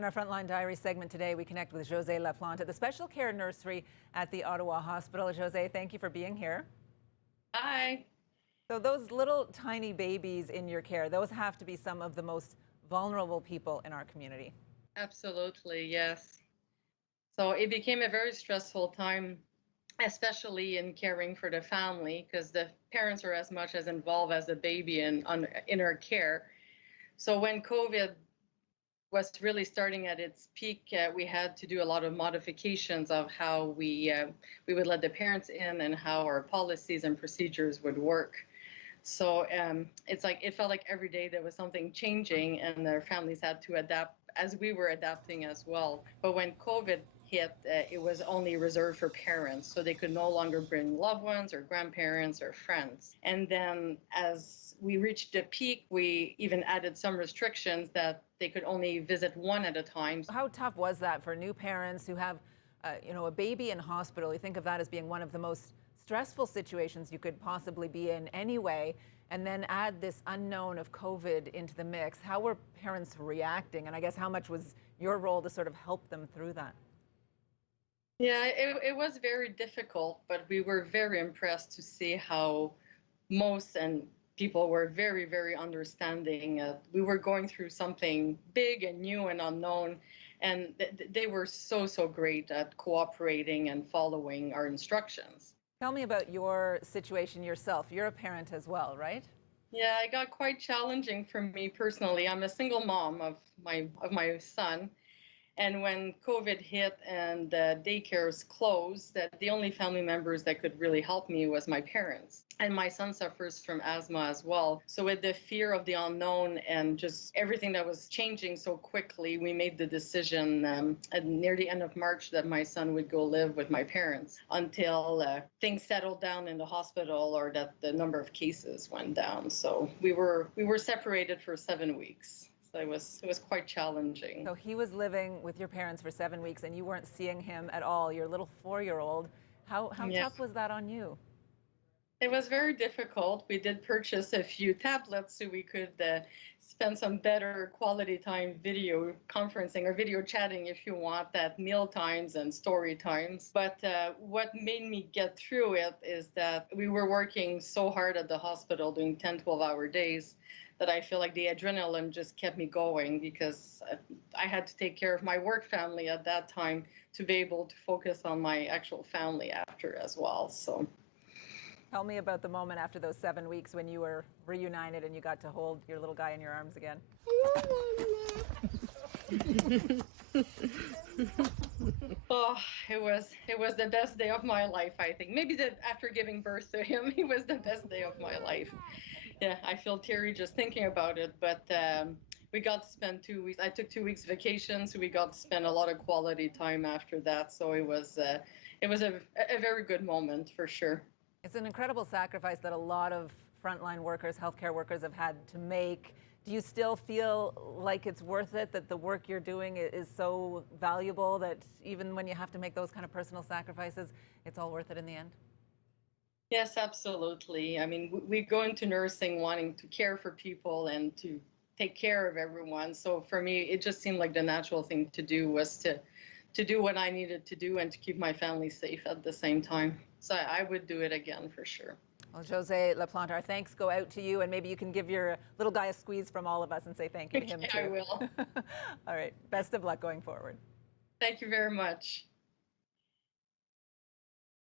in our Frontline Diaries segment today, we connect with Josée Laplante at the Special Care Nursery at the Ottawa Hospital. Josée, thank you for being here. Hi. So those little tiny babies in your care, those have to be some of the most vulnerable people in our community. Absolutely, yes. So it became a very stressful time, especially in caring for the family, because the parents are as much as involved as the baby in our care. So when COVID was really starting at its peak, we had to do a lot of modifications of how we would let the parents in and how our policies and procedures would work. So it's like it felt like every day there was something changing, and their families had to adapt as we were adapting as well. But when COVID hit, it was only reserved for parents, so they could no longer bring loved ones or grandparents or friends. And then as we reached the peak, we even added some restrictions that they could only visit one at a time. How tough was that for new parents who have, a baby in hospital? You think of that as being one of the most stressful situations you could possibly be in anyway, and then add this unknown of COVID into the mix. How were parents reacting? And I guess how much was your role to sort of help them through that? Yeah, it was very difficult, but we were very impressed to see how most and people were very, very understanding. We were going through something big and new and unknown, and they were so great at cooperating and following our instructions. Tell me about your situation yourself. You're a parent as well, right? Yeah, it got quite challenging for me personally. I'm a single mom of my son. And when COVID hit and the daycares closed, that the only family members that could really help me was my parents. And my son suffers from asthma as well. So with the fear of the unknown and just everything that was changing so quickly, we made the decision near the end of March that my son would go live with my parents until things settled down in the hospital or that the number of cases went down. So we were separated for 7 weeks. So it was quite challenging. So he was living with your parents for 7 weeks and you weren't seeing him at all, your little 4-year-old. How Yeah. tough was that on you? It was very difficult. We did purchase a few tablets so we could spend some better quality time video conferencing or video chatting if you want, at meal times and story times. But what made me get through it is that we were working so hard at the hospital doing 10, 12-hour days that I feel like the adrenaline just kept me going, because I had to take care of my work family at that time to be able to focus on my actual family after as well. So. Tell me about the moment after those 7 weeks when you were reunited and you got to hold your little guy in your arms again. Oh, it was the best day of my life, I think. Maybe after giving birth to him, it was the best day of my life. Yeah, I feel teary just thinking about it, but we got to spend 2 weeks. I took 2 weeks vacation, so we got to spend a lot of quality time after that. So it was a very good moment for sure. It's an incredible sacrifice that a lot of frontline workers, healthcare workers have had to make. Do you still feel like it's worth it, that the work you're doing is so valuable that even when you have to make those kind of personal sacrifices, it's all worth it in the end? Yes, absolutely. I mean, we go into nursing wanting to care for people and to take care of everyone. So for me, it just seemed like the natural thing to do was to do what I needed to do and to keep my family safe at the same time. So I would do it again for sure. Well, Josée Laplante, our thanks go out to you, and maybe you can give your little guy a squeeze from all of us and say thank you to him too. I will. All right. Best of luck going forward. Thank you very much.